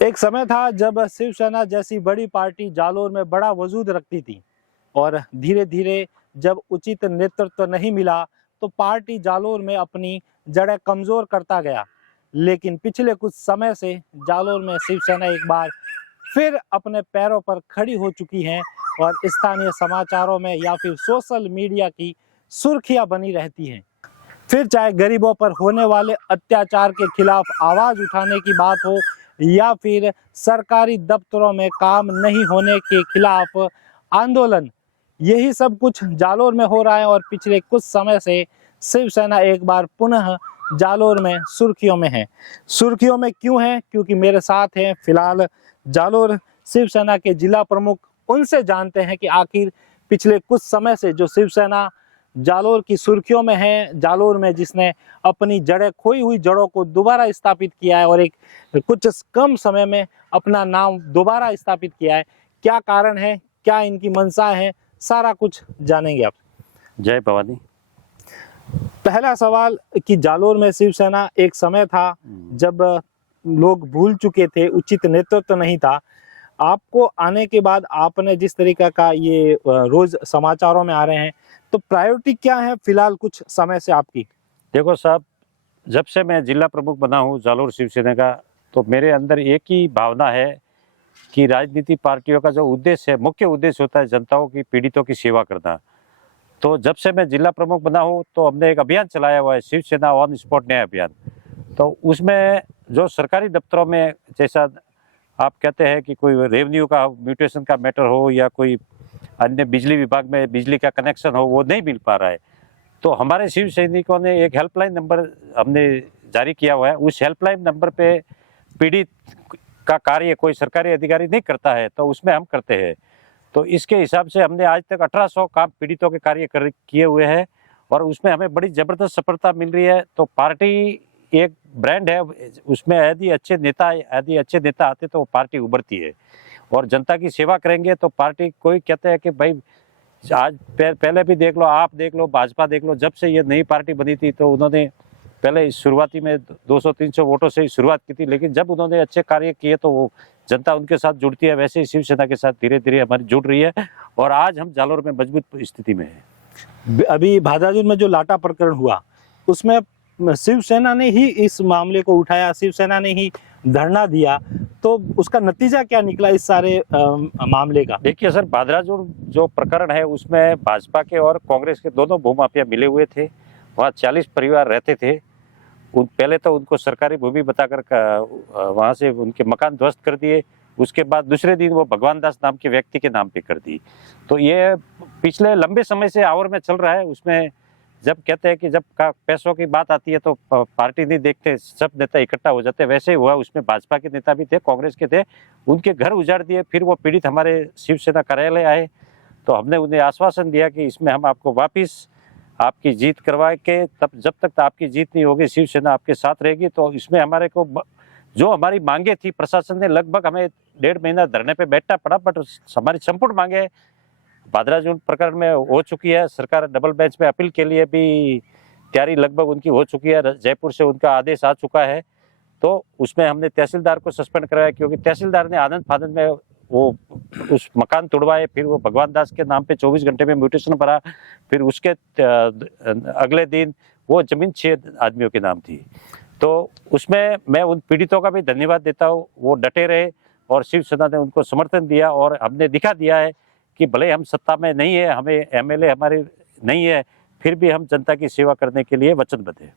एक समय था जब शिवसेना जैसी बड़ी पार्टी जालोर में बड़ा वजूद रखती थी और धीरे धीरे जब उचित नेतृत्व नहीं मिला तो पार्टी जालोर में अपनी जड़ें कमजोर करता गया। लेकिन पिछले कुछ समय से जालोर में शिवसेना एक बार फिर अपने पैरों पर खड़ी हो चुकी है और स्थानीय समाचारों में या फिर सोशल मीडिया की सुर्खियां बनी रहती हैं। फिर चाहे गरीबों पर होने वाले अत्याचार के खिलाफ आवाज उठाने की बात हो या फिर सरकारी दफ्तरों में काम नहीं होने के खिलाफ आंदोलन, यही सब कुछ जालोर में हो रहा है। और पिछले कुछ समय से शिवसेना एक बार पुनः जालोर में सुर्खियों में है। सुर्खियों में क्यों है? क्योंकि मेरे साथ हैं फिलहाल जालोर शिवसेना के जिला प्रमुख। उनसे जानते हैं कि आखिर पिछले कुछ समय से जो शिवसेना जालोर की सुर्खियों में है, जालोर में जिसने अपनी जड़ें खोई हुई जड़ों को दोबारा स्थापित किया है और एक कुछ कम समय में अपना नाम दोबारा स्थापित किया है, क्या कारण है, क्या इनकी मंशा है, सारा कुछ जानेंगे आप। जय भवानी। पहला सवाल कि जालोर में शिवसेना एक समय था जब लोग भूल चुके थे, उचित नेतृत्व नहीं था। आपको आने के बाद आपने जिस तरीका का ये रोज समाचारों में आ रहे हैं, तो प्रायोरिटी क्या है फिलहाल कुछ समय से आपकी? देखो साहब, जब से मैं जिला प्रमुख बना हूँ जालोर शिवसेना का, तो मेरे अंदर एक ही भावना है कि राजनीति पार्टियों का जो उद्देश्य है, मुख्य उद्देश्य होता है जनताओं की, पीड़ितों की सेवा करना। तो जब से मैं जिला प्रमुख बना हूँ तो हमने एक अभियान चलाया हुआ है, शिवसेना ऑन स्पॉट न्याय अभियान। तो उसमें जो सरकारी दफ्तरों में, जैसा आप कहते हैं कि कोई रेवेन्यू का म्यूटेशन का मैटर हो या कोई अन्य बिजली विभाग में बिजली का कनेक्शन हो, वो नहीं मिल पा रहा है, तो हमारे शिव सैनिकों ने एक हेल्पलाइन नंबर हमने जारी किया हुआ है। उस हेल्पलाइन नंबर पे पीड़ित का कार्य कोई सरकारी अधिकारी नहीं करता है, तो उसमें हम करते हैं। तो इसके हिसाब से हमने आज तक 1800 काम पीड़ितों के कार्य किए हुए हैं और उसमें हमें बड़ी ज़बरदस्त सफलता मिल रही है। तो पार्टी एक ब्रांड है, उसमें यदि अच्छे नेता आते तो पार्टी उभरती है और जनता की सेवा करेंगे तो पार्टी, कोई कहते हैं कि भाई आज पहले भी देख लो, आप देख लो, भाजपा देख लो, जब से ये नई पार्टी बनी थी तो उन्होंने पहले शुरुआती में 200-300 वोटों से ही शुरुआत की थी, लेकिन जब उन्होंने अच्छे कार्य किए तो वो जनता उनके साथ जुड़ती है। वैसे ही शिवसेना के साथ धीरे धीरे हमारी जुड़ रही है और आज हम जालोर में मजबूत स्थिति में है। अभी भादराजुल में जो लाटा प्रकरण हुआ उसमें शिवसेना ने ही इस मामले को उठाया, शिवसेना ने ही धरना दिया, तो उसका नतीजा क्या निकला इस सारे मामले का? देखिए सर, भादराजुल जो प्रकरण है उसमें भाजपा के और कांग्रेस के दोनों भूमाफिया मिले हुए थे। वहाँ 40 परिवार रहते थे। पहले तो उनको सरकारी भूमि बताकर वहाँ से उनके मकान ध्वस्त कर दिए। उसके बाद दूसरे दिन वो भगवान दास नाम के व्यक्ति के नाम पे कर दी। तो ये पिछले लंबे समय से आवर में चल रहा है। उसमें जब कहते हैं कि जब पैसों की बात आती है तो पार्टी नहीं देखते, सब नेता इकट्ठा हो जाते हैं। वैसे ही हुआ, उसमें भाजपा के नेता भी थे, कांग्रेस के थे, उनके घर उजाड़ दिए। फिर वो पीड़ित हमारे शिवसेना कार्यालय आए तो हमने उन्हें आश्वासन दिया कि इसमें हम आपको वापिस आपकी जीत करवा के, तब जब तक आपकी जीत नहीं होगी शिवसेना आपके साथ रहेगी। तो इसमें हमारे को जो हमारी मांगे थी, प्रशासन ने लगभग हमें 1.5 महीना धरने पे बैठना पड़ा, बट हमारी संपूर्ण मांगे भादराजुल प्रकरण में हो चुकी है। सरकार डबल बेंच में अपील के लिए भी तैयारी लगभग उनकी हो चुकी है। जयपुर से उनका आदेश आ चुका है। तो उसमें हमने तहसीलदार को सस्पेंड कराया क्योंकि तहसीलदार ने आनंद फानंद में वो उस मकान तोड़वाए। फिर वो भगवान दास के नाम पे 24 घंटे में म्यूटेशन भरा। फिर उसके अगले दिन वो जमीन 6 आदमियों के नाम थी। तो उसमें मैं उन पीड़ितों का भी धन्यवाद देता हूँ। वो डटे रहे और शिवसेना ने उनको समर्थन दिया और हमने दिखा दिया है कि भले हम सत्ता में नहीं है, हमें एमएलए हमारे नहीं है, फिर भी हम जनता की सेवा करने के लिए वचनबद्ध हैं।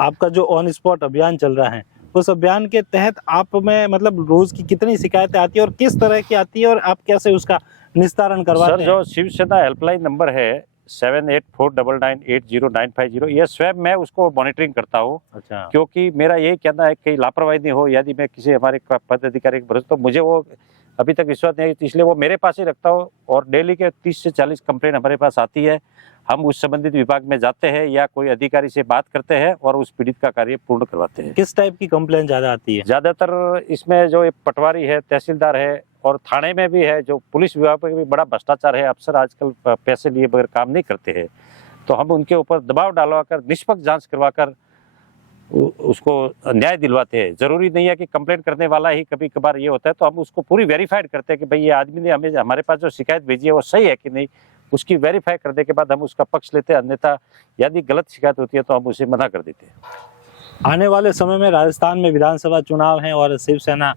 आपका जो ऑन स्पॉट अभियान चल रहा है, उस अभियान के तहत आप में मतलब रोज की कितनी शिकायतें आती है और किस तरह की आती है और आप कैसे उसका निस्तारण करवाते हैं? सर, जो शिवसेना हेल्पलाइन नंबर है 7849980950, ये स्वयं मैं उसको मॉनिटरिंग करता हूँ। अच्छा। क्योंकि मेरा यही कहना है कि लापरवाही नहीं हो। यदि मैं किसी हमारे पदाधिकारी के भरोसे, तो मुझे वो अभी तक विश्वास नहीं है, इसलिए वो मेरे पास ही रखता हूँ। और डेली के 30 से 40 कंप्लेन हमारे पास आती है। हम उस संबंधित विभाग में जाते हैं या कोई अधिकारी से बात करते हैं और उस पीड़ित का कार्य पूर्ण करवाते हैं। किस टाइप की कंप्लेन ज्यादा आती है? ज्यादातर इसमें जो पटवारी है, तहसीलदार है और थाने में भी है, जो पुलिस विभाग में भी बड़ा भ्रष्टाचार है। अफसर आजकल पैसे लिए बगैर काम नहीं करते हैं, तो हम उनके ऊपर दबाव डालवाकर, निष्पक्ष जांच करवाकर उसको न्याय दिलवाते हैं। जरूरी नहीं है कि कंप्लेंट करने वाला ही कभी कभार ये होता है, तो हम उसको पूरी वेरीफाइड करते हैं कि भाई ये आदमी ने हमें हमारे पास जो शिकायत भेजी है वो सही है कि नहीं। उसकी वेरीफाई करने के बाद हम उसका पक्ष लेते हैं, अन्यथा यदि गलत शिकायत होती है तो हम उसे मना कर देते हैं। आने वाले समय में राजस्थान में विधानसभा चुनाव हैं और शिवसेना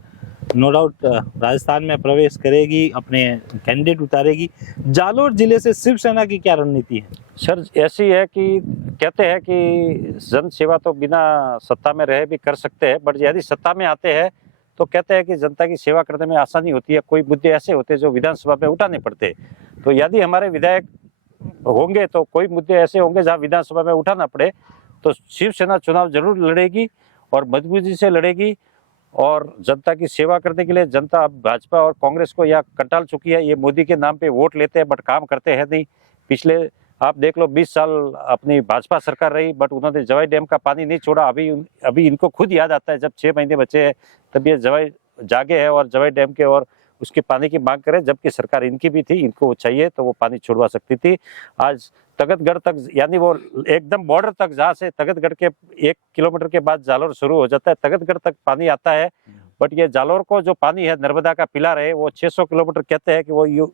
नो डाउट राजस्थान में प्रवेश करेगी, अपने कैंडिडेट उतारेगी। जालोर जिले से शिवसेना की क्या रणनीति है? सर ऐसी है कि कहते हैं कि जन सेवा तो बिना सत्ता में रहे भी कर सकते हैं, बट यदि सत्ता में आते हैं तो कहते हैं कि जनता की सेवा करने में आसानी होती है। कोई मुद्दे ऐसे होते हैं जो विधानसभा में उठाने पड़ते हैं, तो यदि हमारे विधायक होंगे तो कोई मुद्दे ऐसे होंगे जहाँ विधानसभा में उठाना पड़े, तो शिवसेना चुनाव जरूर लड़ेगी और मजबूती से लड़ेगी। और जनता की सेवा करने के लिए जनता अब भाजपा और कांग्रेस को यह कंटाल चुकी है। ये मोदी के नाम पे वोट लेते हैं बट काम करते हैं नहीं। पिछले आप देख लो 20 साल अपनी भाजपा सरकार रही, बट उन्होंने जवाई डैम का पानी नहीं छोड़ा। अभी इनको खुद याद आता है जब 6 महीने बचे हैं तब ये जवाई जागे है और जवाई डैम के और उसके पानी की मांग करे, जबकि सरकार इनकी भी थी, इनको वो चाहिए तो वो पानी छुड़वा सकती थी। आज तगतगढ़ तक, यानी वो एकदम बॉर्डर तक, जहाँ से तगतगढ़ के 1 किलोमीटर के बाद जालोर शुरू हो जाता है, तगतगढ़ तक पानी आता है। बट ये जालोर को जो पानी है नर्मदा का पिलार है, वो 600 किलोमीटर कहते हैं कि वो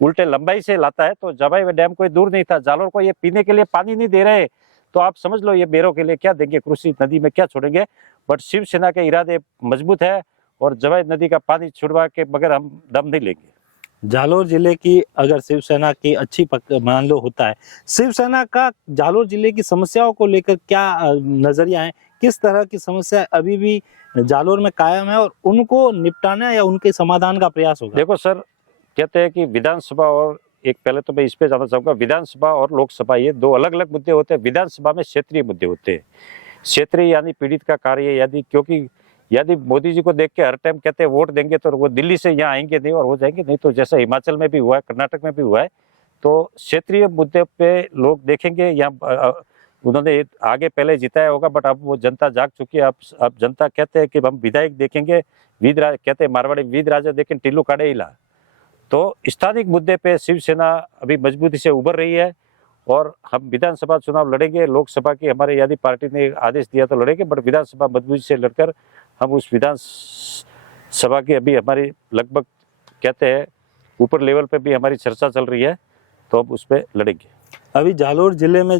उल्टे लंबाई से लाता है। तो जवाई डैम कोई दूर नहीं था, जालोर को ये पीने के लिए पानी नहीं दे रहे, तो आप समझ लो ये बेरों के लिए क्या देंगे, कृषि नदी में क्या छोड़ेंगे। बट शिवसेना के इरादे मजबूत है और जवाई नदी का पानी छुड़वा के बगैर हम दम नहीं लेंगे। जालोर जिले की अगर शिवसेना की अच्छी मान लो होता है, शिवसेना का जालोर जिले की समस्याओं को लेकर क्या नजरिया है? किस तरह की समस्या अभी भी जालोर में कायम है और उनको निपटाना या उनके समाधान का प्रयास होगा? देखो सर, कहते हैं कि विधानसभा और एक, पहले तो मैं इस पे जाना चाहूंगा, विधानसभा और लोकसभा ये दो अलग अलग मुद्दे होते हैं। विधानसभा में क्षेत्रीय मुद्दे होते हैं, क्षेत्रीय यानी पीड़ित का कार्य, यदि मोदी जी को देख के हर टाइम कहते हैं वोट देंगे तो वो दिल्ली से यहाँ आएंगे नहीं और हो जाएंगे नहीं, तो जैसा हिमाचल में भी हुआ है, कर्नाटक में भी हुआ है, तो क्षेत्रीय मुद्दे पे लोग देखेंगे। यहाँ उन्होंने आगे पहले जिताया होगा, बट अब वो जनता जाग चुकी है। अब जनता कहते हैं कि हम विधायक देखेंगे, कहते हैं मारवाड़ी वीद राजा देखें टिल्लू काड़े हिला। तो स्थानिक मुद्दे पे शिवसेना अभी मजबूती से उभर रही है और हम विधानसभा चुनाव लड़ेंगे। लोकसभा की हमारे यदि पार्टी ने आदेश दिया तो लड़ेंगे, बट विधानसभा मजबूती से लड़कर हम उस विधानसभा की अभी हमारी लगभग कहते हैं ऊपर लेवल पे भी हमारी चर्चा चल रही है, तो अब उस पर लड़ेंगे। अभी जालोर जिले में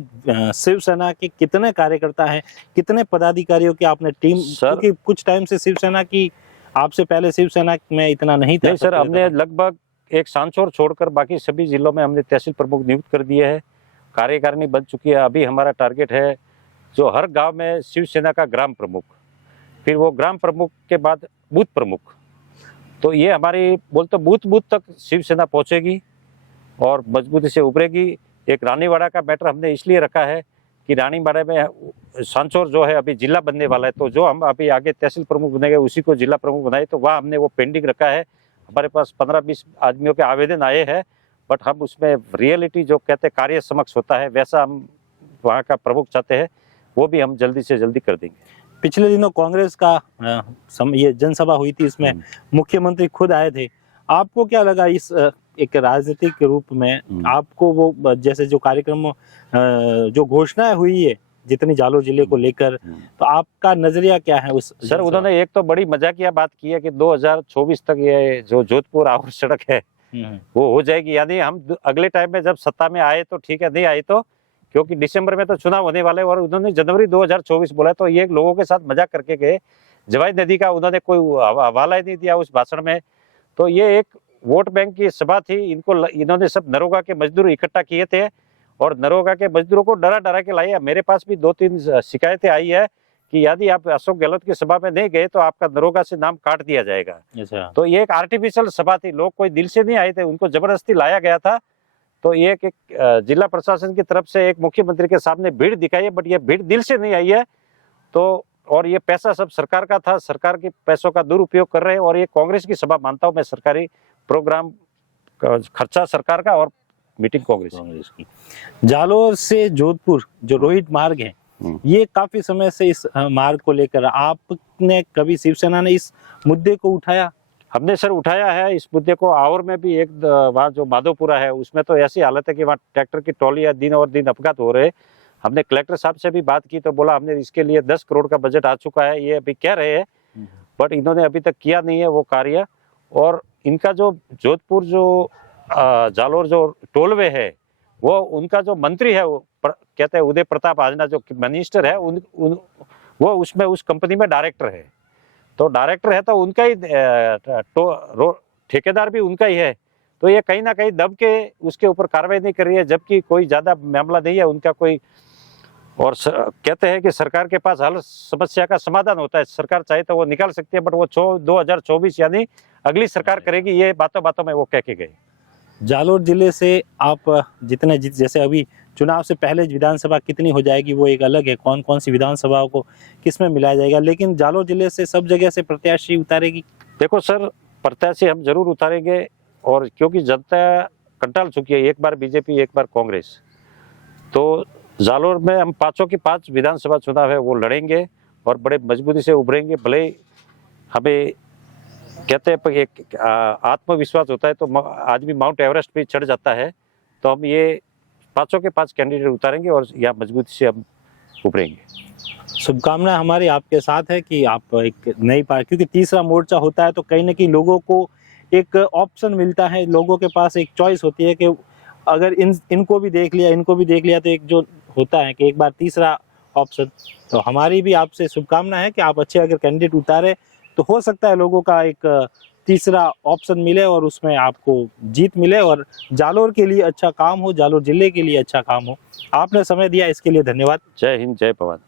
शिवसेना के कितने कार्यकर्ता हैं, कितने पदाधिकारियों की आपने टीम? क्योंकि कुछ टाइम से शिवसेना की, आपसे पहले शिवसेना में इतना नहीं था। नहीं सर, हमने लगभग एक सांचौर छोड़कर बाकी सभी जिलों में हमने तहसील प्रमुख नियुक्त कर दिए हैं, कार्यकारिणी बन चुकी है। अभी हमारा टारगेट है जो हर गांव में शिवसेना का ग्राम प्रमुख, फिर वो ग्राम प्रमुख के बाद बूथ प्रमुख, तो ये हमारी बोलते बूथ तक शिवसेना पहुंचेगी और मजबूती से उभरेगी। एक रानीवाड़ा का मैटर हमने इसलिए रखा है कि रानीवाड़ा में सांचौर जो है अभी जिला बनने वाला है, तो जो हम अभी आगे तहसील प्रमुख बनेंगे उसी को जिला प्रमुख बनाए, तो वहाँ हमने वो पेंडिंग रखा है। हमारे पास 15-20 आदमियों के आवेदन आए हैं, बट हम उसमें रियलिटी जो कहते हैं कार्य समक्ष होता है वैसा हम वहाँ का प्रमुख चाहते हैं, वो भी हम जल्दी से जल्दी कर देंगे। पिछले दिनों कांग्रेस का ये जनसभा हुई थी, इसमें मुख्यमंत्री खुद आए थे। आपको क्या लगा इस एक राजनीतिक के रूप में आपको वो जैसे जो कार्यक्रम जो घोषणाएं हुई है जितनी जालोर जिले को लेकर, तो आपका नजरिया क्या है उस? सर उन्होंने एक तो बड़ी मजाकिया बात की है कि 2024 तक ये जो जोधपुर आवर सड़क है वो हो जाएगी, यानी हम अगले टाइम में जब सत्ता में आए तो ठीक है, नहीं आए तो, क्योंकि दिसंबर में तो चुनाव होने वाले और उन्होंने जनवरी 2024 बोला, तो ये लोगों के साथ मजाक करके गए। जवाई नदी का उन्होंने कोई हवाला ही नहीं दिया उस भाषण में। तो ये एक वोट बैंक की सभा थी। इन्होंने सब नरोगा के मजदूर इकट्ठा किए थे और नरोगा के मजदूरों को डरा के लाया। मेरे पास भी 2-3 शिकायतें आई है कि यदि आप अशोक गहलोत की सभा में नहीं गए तो आपका नरोगा से नाम काट दिया जाएगा। अच्छा। तो ये एक आर्टिफिशियल सभा थी, लोग कोई दिल से नहीं आए थे, उनको जबरदस्ती लाया गया था। तो ये एक जिला प्रशासन की तरफ से एक मुख्यमंत्री के सामने भीड़ दिखाई है, बट ये भीड़ दिल से नहीं आई है। तो और ये पैसा सब सरकार का था, सरकार के पैसों का दुरुपयोग कर रहे हैं और ये कांग्रेस की सभा मानता हूं मैं, सरकारी प्रोग्राम खर्चा सरकार का और मीटिंग कांग्रेस की। जालोर से जोधपुर जो रोहित मार्ग है, ये काफी समय से इस मार्ग को लेकर आपने कभी शिवसेना ने इस मुद्दे को उठाया? हमने सर उठाया है इस मुद्दे को। और में भी एक वहाँ जो माधोपुरा है उसमें तो ऐसी हालत है कि वहाँ ट्रैक्टर की ट्रॉली दिन और दिन अपघात हो रहे। हमने कलेक्टर साहब से भी बात की तो बोला हमने इसके लिए 10 करोड़ का बजट आ चुका है, ये अभी कह रहे हैं, बट इन्होंने अभी तक किया नहीं है वो कार्य। और इनका जो जोधपुर जो जालोर जो टोलवे है, वो उनका जो मंत्री है वो कहते हैं उदय प्रताप आजना जो मिनिस्टर है, वो उसमें उस कंपनी में डायरेक्टर है। तो डायरेक्टर है तो उनका ही ठेकेदार भी उनका ही है। तो ये कहीं ना कहीं दब के उसके ऊपर कार्रवाई नहीं कर रही है, जबकि कोई ज्यादा मामला नहीं है उनका कोई। और कहते हैं कि सरकार के पास हर समस्या का समाधान होता है, सरकार चाहे तो वो निकाल सकती है, बट वो 2024 यानी अगली सरकार करेगी, ये बातों बातों में वो कह के गए। जालोर जिले से आप जितने जैसे अभी चुनाव से पहले विधानसभा कितनी हो जाएगी वो एक अलग है, कौन कौन सी विधानसभाओं को किस में मिलाया जाएगा, लेकिन जालोर जिले से सब जगह से प्रत्याशी उतारेगी। देखो सर, प्रत्याशी हम जरूर उतारेंगे, और क्योंकि जनता कंटाल चुकी है, एक बार बीजेपी एक बार कांग्रेस। तो जालोर में हम 5 की 5 विधानसभा चुनाव है वो लड़ेंगे और बड़े मजबूती से उभरेंगे। भले हमें कहते हैं एक आत्मविश्वास होता है तो आदमी माउंट एवरेस्ट पे चढ़ जाता है, तो हम ये 5 के 5 कैंडिडेट उतारेंगे और यहाँ मजबूती से हम उभरेंगे। शुभकामनाएं हमारी आपके साथ है कि आप एक नई पार्टी, क्योंकि तीसरा मोर्चा होता है तो कहीं ना कहीं लोगों को एक ऑप्शन मिलता है, लोगों के पास एक चॉइस होती है कि अगर इनको भी देख लिया तो एक जो होता है कि एक बार तीसरा ऑप्शन। तो हमारी भी आपसे शुभकामना है कि आप अच्छे अगर कैंडिडेट उतारे तो हो सकता है लोगों का एक तीसरा ऑप्शन मिले और उसमें आपको जीत मिले और जालोर के लिए अच्छा काम हो, जालोर जिले के लिए अच्छा काम हो। आपने समय दिया इसके लिए धन्यवाद। जय हिंद, जय पवन।